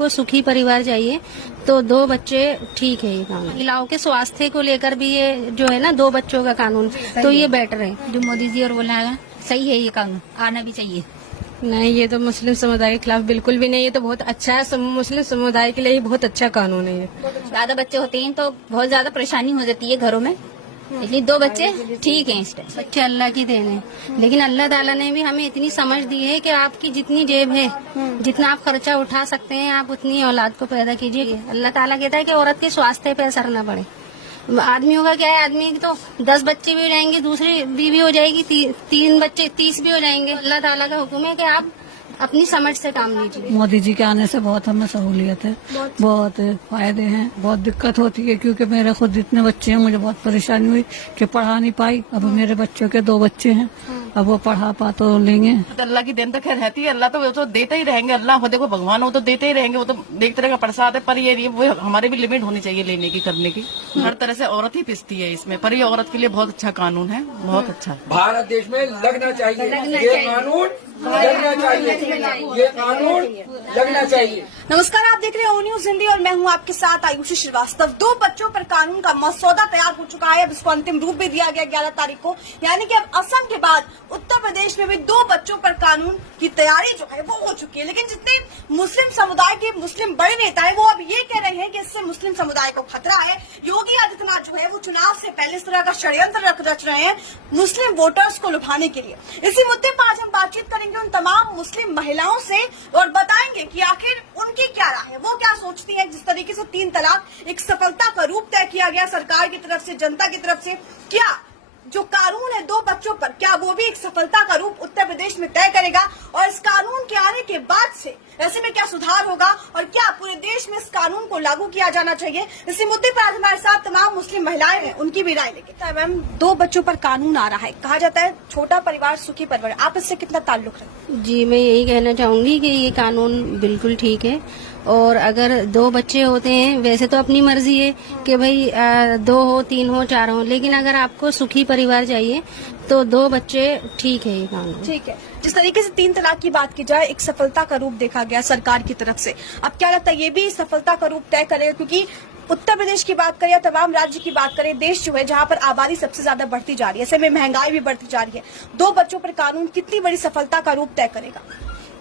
आपको सुखी परिवार चाहिए तो 2 बच्चे ठीक है ये कानून। महिलाओं के स्वास्थ्य को लेकर भी ये जो है ना 2 बच्चों का कानून, तो ये बेटर है जो मोदी जी और बोला है सही है, ये कानून आना भी चाहिए। नहीं, ये तो मुस्लिम समुदाय के खिलाफ बिल्कुल भी नहीं, ये तो बहुत अच्छा है। मुस्लिम समुदाय के लिए ये बहुत अच्छा कानून है ये। ज्यादा बच्चे होते हैं तो बहुत ज्यादा परेशानी हो जाती है घरों में, इसलिए 2 बच्चे ठीक हैं इस टाइम। बच्चे अल्लाह की देन है, लेकिन अल्लाह ताला ने भी हमें इतनी समझ दी है कि आपकी जितनी जेब है, जितना आप खर्चा उठा सकते हैं, आप उतनी औलाद को पैदा कीजिए। अल्लाह ताला कहता है कि औरत के स्वास्थ्य पे असर न पड़े। आदमियों का क्या है, आदमी तो 10 बच्चे भी हो जाएंगे, दूसरी बीवी हो जाएगी, 3 बच्चे 30 भी हो जाएंगे। अल्लाह ताला का हुक्म है कि आप अपनी समझ से काम लीजिए। मोदी जी के आने से बहुत हमें सहूलियत है, बहुत फायदे हैं। बहुत दिक्कत होती है क्योंकि मेरे खुद इतने बच्चे हैं, मुझे बहुत परेशानी हुई कि पढ़ा नहीं पाई। अब मेरे बच्चों के 2 बच्चे हैं, अब वो पढ़ा पा तो लेंगे। तो अल्लाह की देन तो खैर रहती है, अल्लाह तो वो तो देते ही रहेंगे। अल्लाह हो, देखो भगवान वो तो देते ही रहेंगे, वो तो देखते रहेगा प्रसाद है। पर ये वो हमारे भी लिमिट होनी चाहिए लेने की, करने की। हर तरह से औरत ही पिसती है इसमें, पर ये औरत के लिए बहुत अच्छा कानून है, बहुत अच्छा। भारत देश में लगना चाहिए ये कानून, लगना चाहिए ये कानून, लगना चाहिए। नमस्कार, आप देख रहे हैं ओ न्यूज़ हिंदी और मैं हूं आपके साथ आयुषी श्रीवास्तव। 2 बच्चों पर कानून का मसौदा तैयार हो चुका है, अब इसको अंतिम रूप भी दिया गया 11 तारीख को। यानी कि अब असम के बाद उत्तर प्रदेश में भी 2 बच्चों पर कानून की तैयारी जो है वो हो चुकी है। लेकिन जितने मुस्लिम समुदाय के मुस्लिम बड़े नेता है वो अब ये कह रहे हैं कि इससे मुस्लिम समुदाय को खतरा है। योगी आदित्यनाथ जो है वो चुनाव से पहले इस तरह का षड्यंत्र रच रहे हैं मुस्लिम वोटर्स को लुभाने के लिए। इसी मुद्दे पर आज हम बातचीत करेंगे उन तमाम मुस्लिम महिलाओं से और बताएंगे कि आखिर उनकी क्या राय है, वो क्या सोचती हैं। जिस तरीके से 3 तलाक एक सफलता का रूप तय किया गया सरकार की तरफ से, जनता की तरफ से, क्या जो कानून है 2 बच्चों पर, क्या वो भी एक सफलता का रूप उत्तर प्रदेश में तय करेगा? और इस कानून के आने के बाद से ऐसे में क्या सुधार होगा और क्या पूरे देश में इस कानून को लागू किया जाना चाहिए? इसी मुद्दे पर आज हमारे साथ तमाम मुस्लिम महिलाएं हैं, उनकी भी राय लेके। मैम, 2 बच्चों पर कानून आ रहा है, कहा जाता है छोटा परिवार सुखी परिवार, आप इससे कितना ताल्लुक रखते हैं? जी, मैं यही कहना चाहूंगी कि ये कानून बिल्कुल ठीक है। और अगर 2 बच्चे होते हैं, वैसे तो अपनी मर्जी है कि भाई 2 हो, 3 हो, 4 हो, लेकिन अगर आपको सुखी परिवार चाहिए तो 2 बच्चे ठीक है ये कानून। ठीक है, जिस तरीके से 3 तलाक की बात की जाए, एक सफलता का रूप देखा गया सरकार की तरफ से। अब क्या लगता है ये भी सफलता का रूप तय करेगा? क्योंकि उत्तर प्रदेश की बात करें या तमाम राज्य की बात करें, देश जो है जहां पर आबादी सबसे ज्यादा बढ़ती जा रही है, ऐसे में महंगाई भी बढ़ती जा रही है, 2 बच्चों पर कानून कितनी बड़ी सफलता का रूप तय करेगा?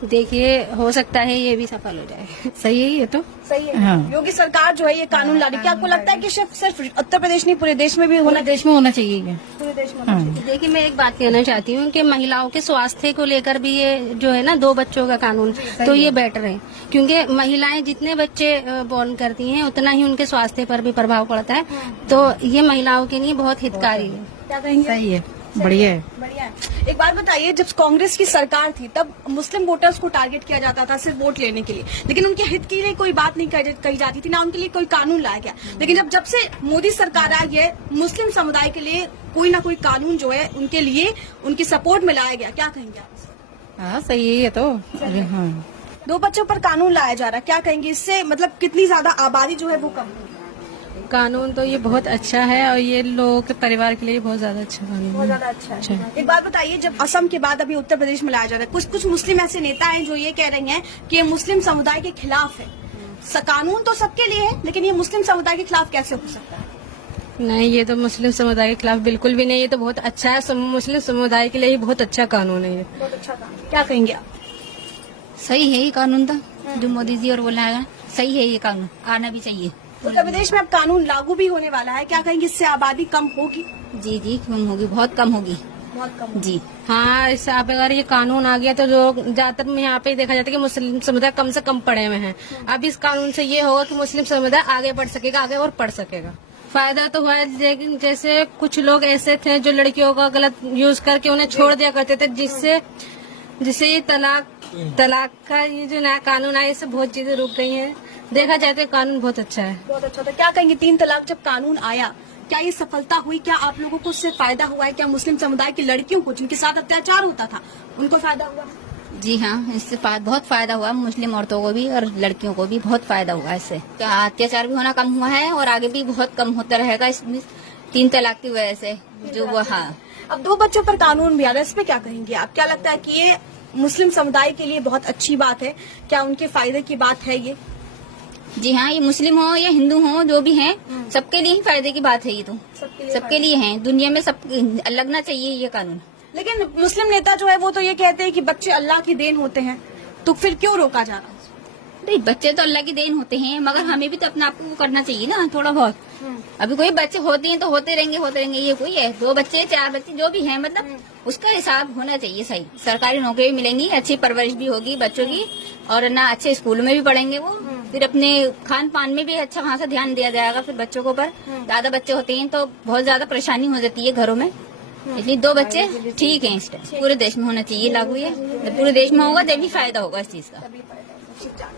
देखिए, हो सकता है ये भी सफल हो जाए। सही है, ये तो सही है। हाँ। योगी सरकार जो है ये कानून ला रही है, क्या आपको लगता है कि सिर्फ उत्तर प्रदेश नहीं पूरे देश में भी होना, देश में होना चाहिए? पूरे देश में होना चाहिए। देखिए, मैं एक बात कहना चाहती हूँ कि महिलाओं के स्वास्थ्य को लेकर भी ये जो है ना 2 बच्चों का कानून, तो ये बेटर है। क्योंकि महिलाएं जितने बच्चे बॉर्न करती हैं उतना ही उनके स्वास्थ्य पर भी प्रभाव पड़ता है, तो ये महिलाओं के लिए बहुत हितकारी है। क्या कहेंगे? सही है, बढ़िया है। बढ़िया है। एक बात बताइए, जब कांग्रेस की सरकार थी तब मुस्लिम वोटर्स को टारगेट किया जाता था सिर्फ वोट लेने के लिए, लेकिन उनके हित के लिए कोई बात नहीं कही जाती थी, ना उनके लिए कोई कानून लाया गया। लेकिन जब से मोदी सरकार आई है, मुस्लिम समुदाय के लिए कोई ना कोई कानून जो है उनके लिए उनकी सपोर्ट में लाया गया। क्या कहेंगे आप? हाँ, सही है ये तो। अरे हाँ, 2 बच्चों पर कानून लाया जा रहा है, क्या कहेंगे? इससे मतलब कितनी ज्यादा आबादी जो है वो कम होगी? कानून तो ये बहुत अच्छा है और ये लोगों के परिवार के लिए बहुत ज्यादा अच्छा कानून है। बहुत ज्यादा अच्छा है। एक बात बताइए, जब असम के बाद अभी उत्तर प्रदेश में लाया जा रहा है, कुछ मुस्लिम ऐसे नेता हैं जो ये कह रहे हैं कि ये मुस्लिम समुदाय के खिलाफ है। कानून तो सबके लिए है, लेकिन ये मुस्लिम समुदाय के खिलाफ कैसे हो सकता है? नहीं, ये तो मुस्लिम समुदाय के खिलाफ बिल्कुल भी नहीं, ये तो बहुत अच्छा है। मुस्लिम समुदाय के लिए बहुत अच्छा कानून है ये। बहुत अच्छा कानून, क्या कहेंगे आप? सही है ये कानून तो, जो मोदी जी और बोला है सही है, ये कानून आना भी चाहिए। उत्तर प्रदेश में अब कानून लागू भी होने वाला है, क्या कहेंगे? इससे आबादी कम होगी? जी, कम होगी, बहुत कम होगी। बहुत कम जी। हाँ, इससे आप अगर ये कानून आ गया तो लोग ज्यादातर में यहाँ पे देखा जाता है कि मुस्लिम समुदाय कम से कम पढ़े हुए हैं। अब इस कानून से ये होगा कि मुस्लिम समुदाय आगे बढ़ सकेगा, आगे और पढ़ सकेगा। फायदा तो हुआ है, लेकिन जैसे कुछ लोग ऐसे थे जो लड़कियों का गलत यूज करके उन्हें छोड़ दिया करते थे, जिससे ये तलाक का ये जो नया कानून आया, इससे बहुत चीजें रुक गई हैं। देखा जाए तो कानून बहुत अच्छा है। बहुत अच्छा था। क्या कहेंगे, 3 तलाक जब कानून आया, क्या ये सफलता हुई? क्या आप लोगों को उससे फायदा हुआ है? क्या मुस्लिम समुदाय की लड़कियों को जिनके साथ अत्याचार होता था उनको फायदा हुआ? जी हाँ, इससे बहुत फायदा हुआ, मुस्लिम औरतों को भी और लड़कियों को भी बहुत फायदा हुआ। इससे अत्याचार भी होना कम हुआ है और आगे भी बहुत कम होता रहेगा इसमें 3 तलाक की वजह से जो वो। हाँ, अब 2 बच्चों पर कानून भी आ रहा है, इस पे क्या कहेंगे आप? क्या लगता है कि ये मुस्लिम समुदाय के लिए बहुत अच्छी बात है? क्या उनके फायदे की बात है ये? जी हाँ, ये मुस्लिम हो या हिंदू हो, जो भी हैं, सबके लिए ही फायदे की बात है ये तो। सबके लिए है, दुनिया में सब लगना चाहिए ये कानून। लेकिन मुस्लिम नेता जो है वो तो ये कहते हैं कि बच्चे अल्लाह की देन होते हैं, तो फिर क्यों रोका जा रहा है? नहीं, बच्चे तो अल्लाह की देन होते हैं, मगर हमें भी तो अपने आप को करना चाहिए ना थोड़ा बहुत। अभी कोई बच्चे होते हैं तो होते रहेंगे। ये कोई है 2 बच्चे 4 बच्चे जो भी है, मतलब उसका हिसाब होना चाहिए सही। सरकारी नौकरी मिलेंगी, अच्छी परवरिश भी होगी बच्चों की, और ना अच्छे स्कूल में भी पढ़ेंगे वो। फिर अपने खान पान में भी अच्छा खासा ध्यान दिया जाएगा फिर बच्चों को। पर ज्यादा बच्चे होते हैं तो बहुत ज्यादा परेशानी हो जाती है घरों में, इसलिए 2 बच्चे ठीक है। इस टाइम पूरे देश में होना चाहिए लागू। ये जब पूरे देश में होगा तभी फायदा होगा इस चीज का।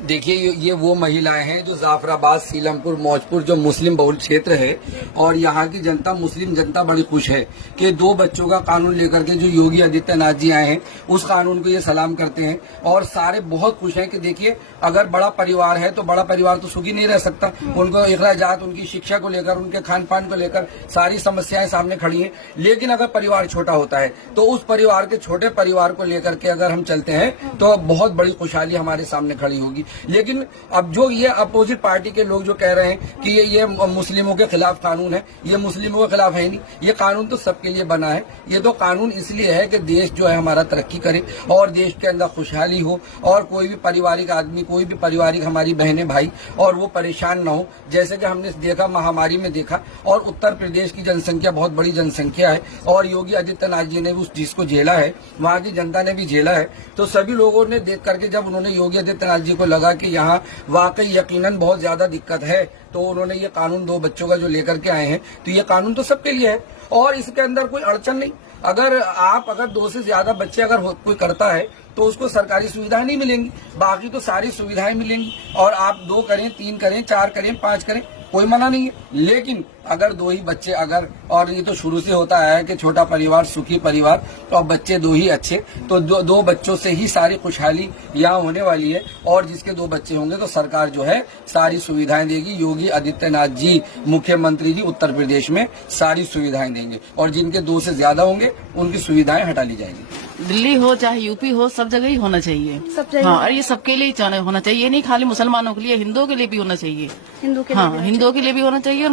देखिए ये वो महिलाएं हैं जो जाफराबाद, सीलमपुर, मौजपुर जो मुस्लिम बहुल क्षेत्र है, और यहाँ की जनता, मुस्लिम जनता बड़ी खुश है कि 2 बच्चों का कानून लेकर के जो योगी आदित्यनाथ जी आए हैं उस कानून को ये सलाम करते हैं। और सारे बहुत खुश हैं कि देखिए अगर बड़ा परिवार है तो बड़ा परिवार तो सुखी नहीं रह सकता। उनको अखराजात, उनकी शिक्षा को लेकर, उनके खान पान को लेकर सारी समस्याएं सामने खड़ी हैं। लेकिन अगर परिवार छोटा होता है तो उस परिवार के छोटे परिवार को लेकर के अगर हम चलते हैं तो बहुत बड़ी खुशहाली हमारे सामने खड़ी होगी। लेकिन अब जो ये अपोजिट पार्टी के लोग जो कह रहे हैं कि ये मुस्लिमों के खिलाफ कानून है, ये मुस्लिमों के खिलाफ है नहीं। ये कानून तो सबके लिए बना है। ये तो कानून इसलिए है कि देश जो है हमारा तरक्की करे और देश के अंदर खुशहाली हो, और कोई भी पारिवारिक आदमी, कोई भी पारिवारिक हमारी बहनें भाई और वो परेशान न हो। जैसे कि हमने देखा, महामारी में देखा, और उत्तर प्रदेश की जनसंख्या बहुत बड़ी जनसंख्या है और योगी आदित्यनाथ जी ने उस चीज को झेला है, वहाँ की जनता ने भी झेला है। तो सभी लोगों ने देख करके जब उन्होंने योगी आदित्यनाथ जी को लगा कि यहाँ वाकई यकीनन बहुत ज्यादा दिक्कत है, तो उन्होंने ये कानून 2 बच्चों का जो लेकर के आए हैं, तो ये कानून तो सबके लिए है और इसके अंदर कोई अड़चन नहीं। अगर 2 से ज्यादा बच्चे अगर कोई करता है तो उसको सरकारी सुविधाएं नहीं मिलेंगी, बाकी तो सारी सुविधाएं मिलेंगी। और आप 2 करें, 3 करें, 4 करें, 5 करें, कोई मना नहीं है। लेकिन अगर 2 ही बच्चे, अगर, और ये तो शुरू से होता है कि छोटा परिवार सुखी परिवार, और बच्चे 2 ही अच्छे, तो 2 बच्चों से ही सारी खुशहाली यहाँ होने वाली है। और जिसके 2 बच्चे होंगे तो सरकार जो है सारी सुविधाएं देगी। योगी आदित्यनाथ जी, मुख्यमंत्री जी उत्तर प्रदेश में सारी सुविधाएं देंगे, और जिनके 2 से ज्यादा होंगे उनकी सुविधाएं हटा ली जाएंगी। दिल्ली हो चाहे यूपी हो, सब जगह ही होना चाहिए। हाँ, और ये सबके लिए ही होना चाहिए, नहीं खाली मुसलमानों के लिए, हिंदुओं के लिए भी होना चाहिए। हिंदुओं के लिए भी होना चाहिए और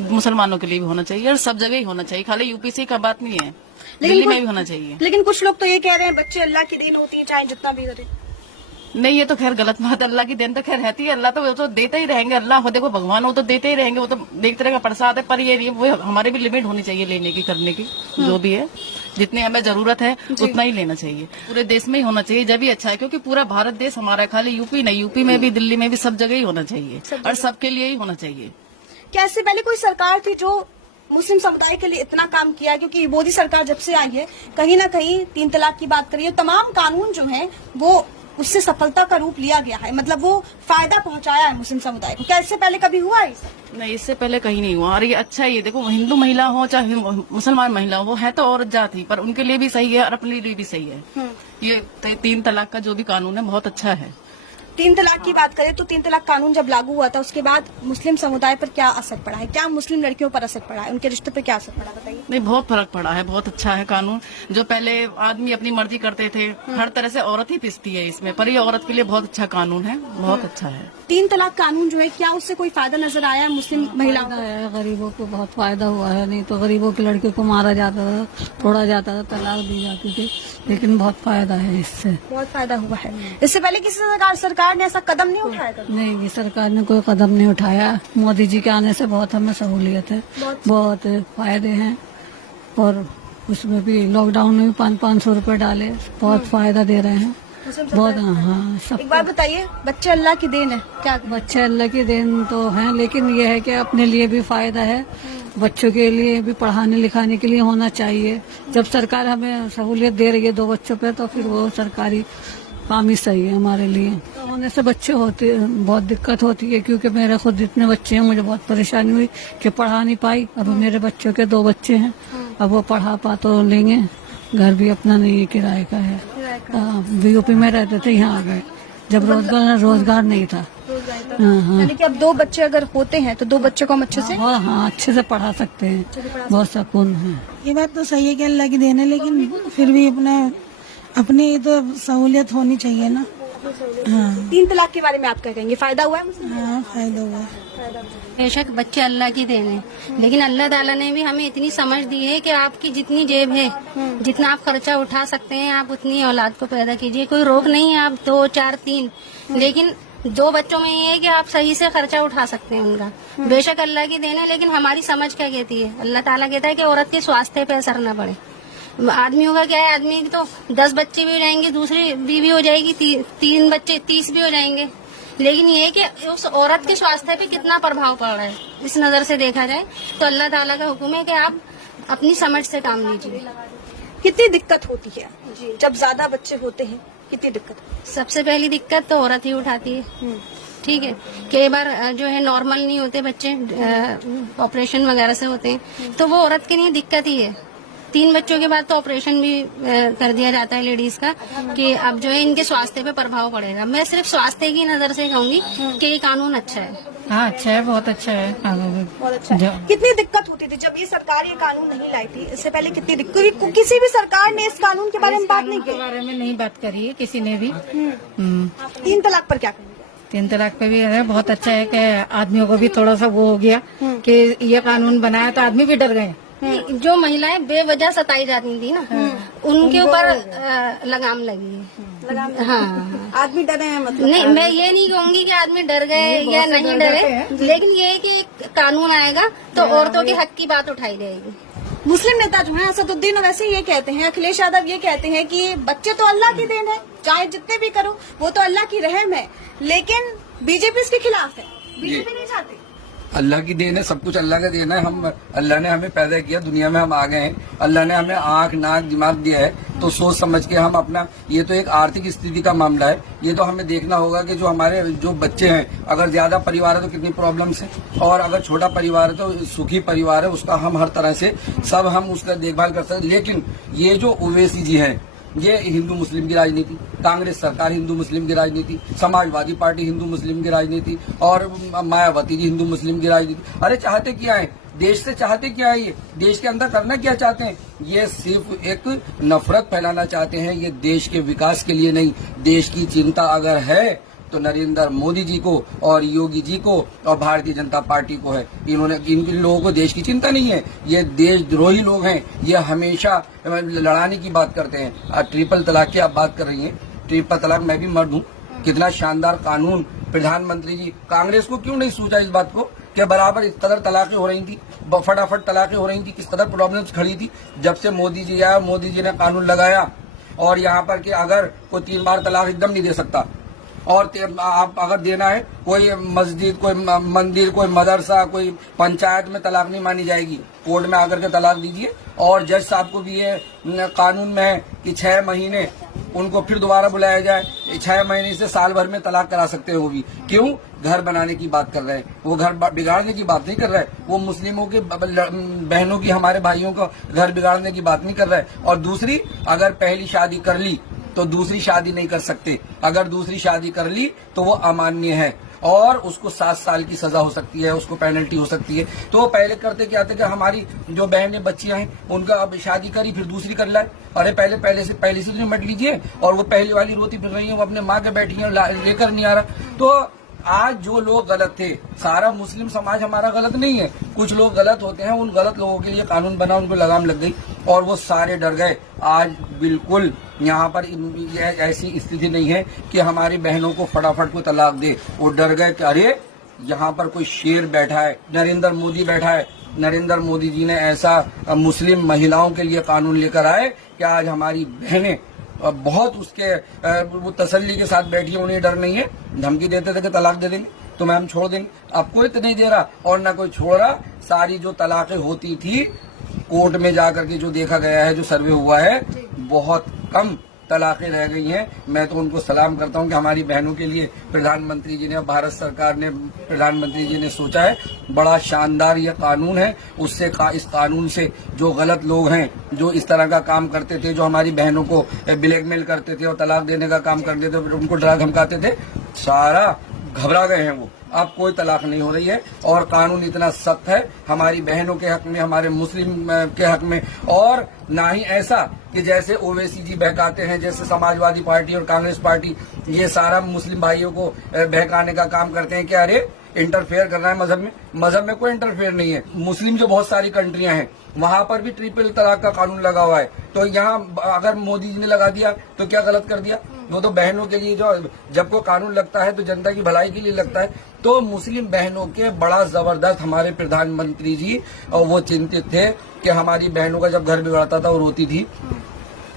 मुसलमानों के लिए भी होना चाहिए, और सब जगह ही होना चाहिए। खाली यूपी से का बात नहीं है, दिल्ली में भी होना चाहिए। लेकिन कुछ लोग तो ये कह रहे हैं बच्चे अल्लाह की देन होती है, चाहे जितना भी करे। नहीं, ये तो खैर गलत बात है। अल्लाह की देन तो खैर रहती है, अल्लाह तो वो तो देते ही रहेंगे। अल्लाह हो, देखो भगवान वो तो देते ही रहेंगे, वो तो देखते रहेंगे, प्रसाद है। पर ये वो हमारे भी लिमिट होनी चाहिए लेने की, करने की, जो भी है जितनी हमें जरूरत है उतना ही लेना चाहिए। पूरे देश में ही होना चाहिए जब भी अच्छा है, क्योंकि पूरा भारत देश हमारा है, खाली यूपी नहीं। यूपी में भी, दिल्ली में भी, सब जगह ही होना चाहिए और सबके लिए ही होना चाहिए। क्या इससे पहले कोई सरकार थी जो मुस्लिम समुदाय के लिए इतना काम किया? क्योंकि मोदी सरकार जब से आई है, कहीं ना कहीं 3 तलाक की बात करिए, तमाम कानून जो है वो उससे सफलता का रूप लिया गया है, मतलब वो फायदा पहुंचाया है मुस्लिम समुदाय को। क्या इससे पहले कभी हुआ है? नहीं, इससे पहले कहीं नहीं हुआ। और ये अच्छा ही है, देखो हिंदू महिला हो चाहे मुसलमान महिला हो, वो है तो औरत जात ही, पर उनके लिए भी सही है और अपने लिए भी सही है। ये 3 तलाक का जो भी कानून है बहुत अच्छा है। 3 तलाक की बात करें तो 3 तलाक कानून जब लागू हुआ था उसके बाद मुस्लिम समुदाय पर क्या असर पड़ा है? क्या मुस्लिम लड़कियों पर असर पड़ा है? उनके रिश्ते पर क्या असर पड़ा, बताइए। नहीं, बहुत फर्क पड़ा है, बहुत अच्छा है कानून। जो पहले आदमी अपनी मर्जी करते थे, हर तरह से औरत ही पिसती है इसमें, पर ये औरत के लिए बहुत अच्छा कानून है, बहुत अच्छा है। 3 तलाक कानून जो है, क्या उससे कोई फायदा नजर आया है मुस्लिम महिलाओं को? गरीबों को बहुत फायदा हुआ है, नहीं तो गरीबों की लड़के को मारा जाता था, तोड़ा जाता था, तलाक दी जाती थी। लेकिन बहुत फायदा है इससे, बहुत फायदा हुआ है। इससे पहले किसी सरकार ने ऐसा कदम नहीं उठाया था? नहीं, ये सरकार ने कोई कदम नहीं उठाया। मोदी जी के आने से बहुत हमें सहूलियत है, बहुत फायदे हैं। और उसमें भी लॉकडाउन में भी 500 रुपए डाले, बहुत फायदा दे रहे हैं, बहुत। हाँ, सब। एक बात बताइए, बच्चे अल्लाह की देन है क्या? बच्चे अल्लाह की देन तो है, लेकिन ये है कि अपने लिए भी फायदा है, बच्चों के लिए भी पढ़ाने लिखाने के लिए होना चाहिए। जब सरकार हमें सहूलियत दे रही है 2 बच्चों पे, तो फिर वो सरकारी काम ही सही है हमारे लिए। तो होने से बच्चे होते, बहुत दिक्कत होती है, क्योंकि मेरे खुद इतने बच्चे हैं, मुझे बहुत परेशानी हुई कि पढ़ा नहीं पाई। अब मेरे बच्चों के 2 बच्चे हैं, अब वो पढ़ा पा तो लेंगे। घर भी अपना नहीं, किराए का है। यूपी में रहते थे, यहाँ आ गए जब रोजगार नहीं था। हाँ। यानी कि अब 2 बच्चे अगर होते हैं तो 2 बच्चों को हम अच्छे से अच्छे से पढ़ा सकते हैं, बहुत सुकून है। ये बात तो सही है कि अल्लाह की देन है, लेकिन फिर भी अपनी तो सहूलियत होनी चाहिए ना। तीन तलाक के बारे में आप क्या कहेंगे, फायदा हुआ है मुस्लिम? हाँ फायदा हुआ। बेशक बच्चे अल्लाह की देन है, लेकिन अल्लाह ताला ने भी हमें इतनी समझ दी है कि आपकी जितनी जेब है, जितना आप खर्चा उठा सकते हैं, आप उतनी औलाद को पैदा कीजिए। कोई रोक नहीं है, आप 2, 4, 3, लेकिन 2 बच्चों में ये है कि आप सही से खर्चा उठा सकते हैं उनका। बेशक अल्लाह की देन है, लेकिन हमारी समझ क्या कहती है, अल्लाह ताला कहता है कि औरत के स्वास्थ्य पे असर न पड़े। आदमियों का क्या है, आदमी तो 10 बच्चे भी हो जाएंगे, दूसरी बीवी हो जाएगी, 3 बच्चे 30 भी हो जाएंगे, लेकिन ये है कि उस औरत के स्वास्थ्य पे कितना प्रभाव पड़ रहा है, इस नजर से देखा जाए तो अल्लाह ताला का हुक्म है कि आप अपनी समझ से काम लीजिए। कितनी दिक्कत होती है जब ज्यादा बच्चे होते हैं, कितनी दिक्कत? सबसे पहली दिक्कत तो औरत ही उठाती है, ठीक है। कई बार जो है नॉर्मल नहीं होते बच्चे, ऑपरेशन वगैरह से होते हैं, तो वो औरत के लिए दिक्कत ही है। 3 बच्चों के बाद तो ऑपरेशन भी कर दिया जाता है लेडीज का, कि अब जो है इनके स्वास्थ्य पे प्रभाव पड़ेगा। मैं सिर्फ स्वास्थ्य की नजर से कहूंगी कि ये कानून अच्छा है। हाँ अच्छा है, बहुत अच्छा है कानून। बहुत अच्छा है। कितनी दिक्कत होती थी जब ये सरकार ये कानून नहीं लाई थी? इससे पहले कितनी दिक्कत, किसी भी सरकार ने इस कानून के बारे में बात नहीं की? बारे में नहीं बात करी है किसी ने भी। 3 तलाक पर क्या कहेंगे? 3 तलाक पे भी है, बहुत अच्छा है कि आदमियों को भी थोड़ा सा वो हो गया कि ये कानून बनाया तो आदमी भी डर गए। जो महिलाएं बेवजह सताई जाती थी ना, उनके ऊपर लगाम लगी है। हाँ, आदमी डरे हैं मतलब? नहीं, मैं ये नहीं कहूंगी कि आदमी डर गए या नहीं डरे, लेकिन ये है कि कानून आएगा तो औरतों के हक की बात उठाई जाएगी। मुस्लिम नेता जो है असदुद्दीन ओवैसी ये कहते हैं, अखिलेश यादव ये कहते हैं कि बच्चे तो अल्लाह की देन है, चाहे जितने भी करो वो तो अल्लाह की रहम है, लेकिन बीजेपी इसके खिलाफ है, बीजेपी नहीं चाहती। अल्लाह की देन है, सब कुछ अल्लाह का देन है। हम अल्लाह ने हमें पैदा किया, दुनिया में हम आ गए हैं, अल्लाह ने हमें आंख नाक दिमाग दिया है, तो सोच समझ के हम अपना, ये तो एक आर्थिक स्थिति का मामला है, ये तो हमें देखना होगा कि जो हमारे जो बच्चे हैं, अगर ज्यादा परिवार है तो कितनी प्रॉब्लम्स है, और अगर छोटा परिवार है तो सुखी परिवार है, उसका हम हर तरह से सब हम उसका देखभाल कर सकते हैं। लेकिन ये जो ओवैसी जी हैं, ये हिंदू मुस्लिम की राजनीति, कांग्रेस सरकार हिंदू मुस्लिम की राजनीति, समाजवादी पार्टी हिंदू मुस्लिम की राजनीति, और मायावती जी हिंदू मुस्लिम की राजनीति। अरे चाहते क्या है, देश से चाहते क्या है, ये देश के अंदर करना क्या चाहते हैं? ये सिर्फ एक नफरत फैलाना चाहते हैं। ये देश के विकास के लिए नहीं, देश की चिंता अगर है तो नरेंद्र मोदी जी को और योगी जी को और भारतीय जनता पार्टी को है। इन लोगों को देश की चिंता नहीं है, ये देशद्रोही लोग हैं, ये हमेशा लड़ाने की बात करते हैं। ट्रिपल तलाक की आप बात कर रही हैं, ट्रिपल तलाक मैं भी मर्द हूँ, कितना शानदार कानून प्रधानमंत्री जी, कांग्रेस को क्यों नहीं सोचा इस बात को कि बराबर इस कदर तलाकें हो रही थी, फटाफट तलाकें हो रही थी, किस कदर प्रॉब्लम्स खड़ी थी। जब से मोदी जी आया, मोदी जी ने कानून लगाया, और यहाँ पर कि अगर कोई 3 बार तलाक एकदम नहीं दे सकता, और आप अगर देना है, कोई मस्जिद, कोई मंदिर, कोई मदरसा, कोई पंचायत में तलाक नहीं मानी जाएगी, कोर्ट में आकर के तलाक दीजिए। और जज साहब को भी ये कानून में है कि 6 महीने उनको फिर दोबारा बुलाया जाए, 6 महीने से साल भर में तलाक करा सकते हैं वो भी। क्यों? घर बनाने की बात कर रहे हैं, वो घर बिगाड़ने की बात नहीं कर रहे हैं, वो मुस्लिमों के बहनों की, हमारे भाइयों का घर बिगाड़ने की बात नहीं कर रहे हैं। और दूसरी, अगर पहली शादी कर ली तो दूसरी शादी नहीं कर सकते, अगर दूसरी शादी कर ली तो वो अमान्य है, और उसको 7 साल की सजा हो सकती है, उसको पेनल्टी हो सकती है। तो पहले करते क्या थे कि हमारी जो बहनें बच्चियां हैं, उनका अब शादी करी फिर दूसरी कर लाए। अरे पहले से निपट लीजिए, और वो पहली वाली रोती फिर रही है, वो अपने माँ के बैठी है, लेकर नहीं आ रहा। तो आज जो लोग गलत थे, सारा मुस्लिम समाज हमारा गलत नहीं है, कुछ लोग गलत होते हैं, उन गलत लोगों के लिए कानून बना, उनको लगाम लग गई और वो सारे डर गए। आज बिल्कुल यहाँ पर ऐसी स्थिति नहीं है कि हमारी बहनों को फटाफट को तलाक दे, वो डर गए कि अरे यहाँ पर कोई शेर बैठा है, नरेंद्र मोदी बैठा है। नरेंद्र मोदी जी ने ऐसा मुस्लिम महिलाओं के लिए कानून लेकर आए कि आज हमारी बहनें बहुत उसके वो तसल्ली के साथ बैठी है, उन्हें डर नहीं है। धमकी देते थे कि तलाक दे देंगे तो मैं हम छोड़ देंगे, अब कोई तो नहीं दे रहा और ना कोई छोड़ रहा। सारी जो तलाकें होती थी कोर्ट में जाकर के जो देखा गया है, जो सर्वे हुआ है, बहुत कम तलाकें रह गई हैं। मैं तो उनको सलाम करता हूं कि हमारी बहनों के लिए प्रधानमंत्री जी ने, भारत सरकार ने, प्रधानमंत्री जी ने सोचा है। बड़ा शानदार ये कानून है। उससे इस कानून से जो गलत लोग हैं, जो इस तरह का काम करते थे, जो हमारी बहनों को ब्लैकमेल करते थे और तलाक देने का काम करते थे, उनको डरा धमकाते थे, सारा घबरा गए हैं वो। अब कोई तलाक नहीं हो रही है और कानून इतना सख्त है हमारी बहनों के हक में, हमारे मुस्लिम के हक में। और ना ही ऐसा कि जैसे ओवैसी जी बहकाते हैं, जैसे समाजवादी पार्टी और कांग्रेस पार्टी ये सारा मुस्लिम भाइयों को बहकाने का काम करते हैं कि अरे इंटरफेयर कर रहा है मजहब में। मजहब में कोई इंटरफेयर नहीं है। मुस्लिम जो बहुत सारी कंट्रियां हैं वहां पर भी ट्रिपल तलाक का कानून लगा हुआ है। तो यहाँ अगर मोदी जी ने लगा दिया तो क्या गलत कर दिया? वो तो बहनों के लिए, जो जब कोई कानून लगता है तो जनता की भलाई के लिए लगता है। तो मुस्लिम बहनों के बड़ा जबरदस्त हमारे प्रधानमंत्री जी और वो चिंतित थे कि हमारी बहनों का जब घर बिगड़ता था वो रोती थी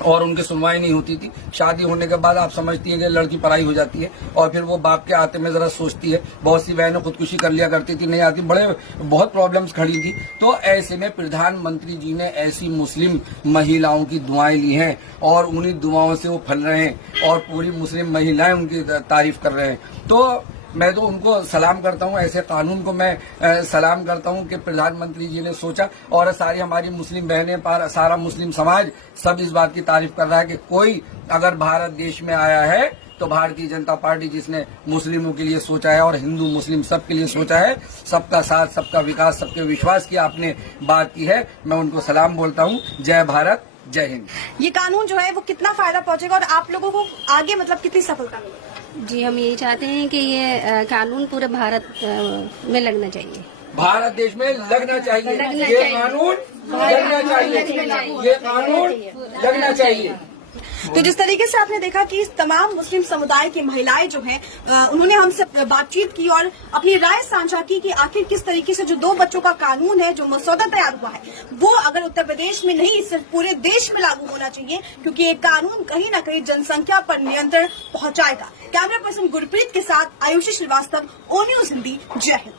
और उनकी सुनवाई नहीं होती थी। शादी होने के बाद आप समझती है कि लड़की पराई हो जाती है और फिर वो बाप के आते में जरा सोचती है। बहुत सी बहनें खुदकुशी कर लिया करती थी, नहीं आती, बहुत प्रॉब्लम्स खड़ी थी। तो ऐसे में प्रधानमंत्री जी ने ऐसी मुस्लिम महिलाओं की दुआएं ली हैं और उन्हीं दुआओं से वो फल रहे हैं और पूरी मुस्लिम महिलाएं उनकी तारीफ कर रहे हैं। तो मैं तो उनको सलाम करता हूं, ऐसे कानून को मैं सलाम करता हूं कि प्रधानमंत्री जी ने सोचा। और सारी हमारी मुस्लिम बहनें, सारा मुस्लिम समाज सब इस बात की तारीफ कर रहा है कि कोई अगर भारत देश में आया है तो भारतीय जनता पार्टी जिसने मुस्लिमों के लिए सोचा है और हिंदू मुस्लिम सबके लिए सोचा है, सबका साथ, सबका विकास, सबके विश्वास की आपने बात की है। मैं उनको सलाम बोलता हूँ। जय भारत, जय हिंद। ये कानून जो है वो कितना फायदा पहुंचेगा और आप लोगों को आगे मतलब कितनी सफलता मिलेगी? जी, हम यही चाहते हैं कि ये कानून पूरे भारत में लगना चाहिए। भारत देश में लगना चाहिए, ये कानून लगना चाहिए, ये कानून लगना चाहिए। तो जिस तरीके से आपने देखा कि तमाम मुस्लिम समुदाय की महिलाएं जो हैं उन्होंने हमसे बातचीत की और अपनी राय साझा की कि आखिर किस तरीके से जो 2 बच्चों का कानून है, जो मसौदा तैयार हुआ है, वो अगर उत्तर प्रदेश में नहीं सिर्फ पूरे देश में लागू होना चाहिए, क्योंकि ये कानून कहीं न कहीं जनसंख्या पर नियंत्रण पहुंचाएगा। कैमरा पर्सन गुरप्रीत के साथ आयुषी श्रीवास्तव, ओ न्यूज़ हिंदी, जय हिंद।